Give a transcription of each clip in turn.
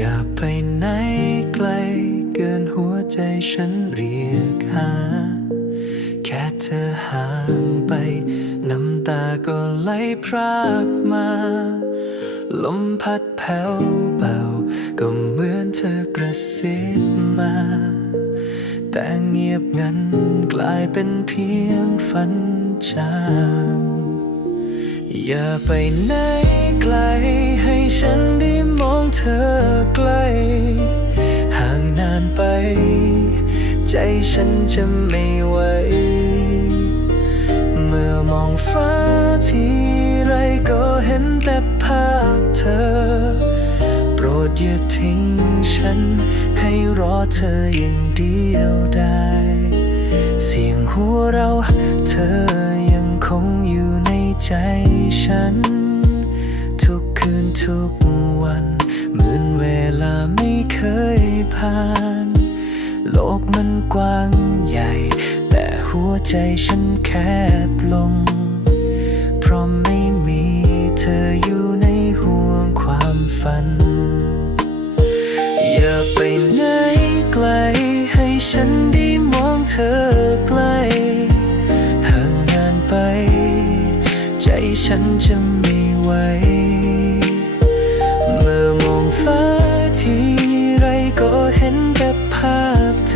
อย่าไปไหนไกลเกินหัวใจฉันเรียกหา แค่เธอห่างไป น้ำตาก็ไหลพรากมา ลมพัดแผ่วเบา ก็เหมือนเธอกระซิบมา แต่เงียบงันกลายเป็นเพียงฝันจางอย่าไปไหนไกล เธอใกล้ห่างนานไป ใจฉันจะไม่ไหว เมื่อมองฟ้าทีไรก็เห็นแต่ภาพเธอ โปรดอย่าทิ้งฉัน ให้รอเธออย่างเดียวได้ เสียงหัวเราเธอยังคงอยู่ในใจฉัน ทุกคืนทุก เคยผ่าน โลกมันกว้างใหญ่ แต่หัวใจฉันแคบลง เพราะไม่มีเธออยู่ในห่วงความฝัน อย่าไปไหนไกล ให้ฉันได้มองเธอใกล้ห่างนานไป ใจฉันจะไม่ไหว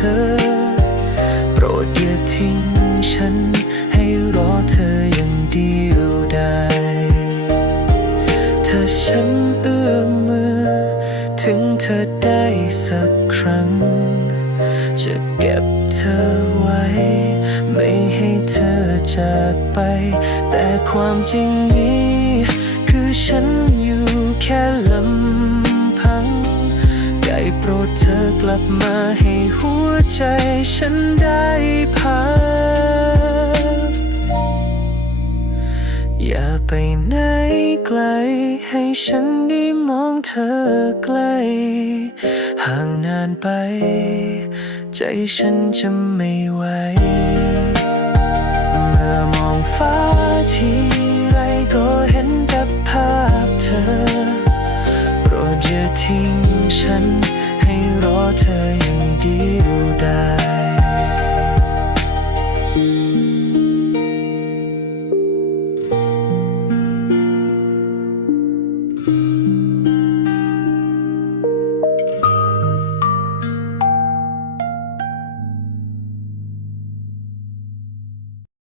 อ โปรดอย่าทิ้งฉัน ให้รอเธออย่างเดียวได้ ถ้าฉันเอื้อมมือ ถึงเธอได้สักครั้ง จะเก็บเธอไว้ ไม่ให้เธอจากไป แต่ความจริงนี้ คือฉันอยู่แค่ลำ โปรดเธอกลับมาให้หัวใจฉันได้พักอย่าไปไหนไกล ให้ฉันได้มองเธอใกล้ห่างนานไป ใจฉันจะไม่ไหวเมื่อมองฟ้าทีไรก็เห็นแต่ภาพเธอ โปรดอย่าทิ้ง ฉัน ให้รอเธออย่างเดียวได้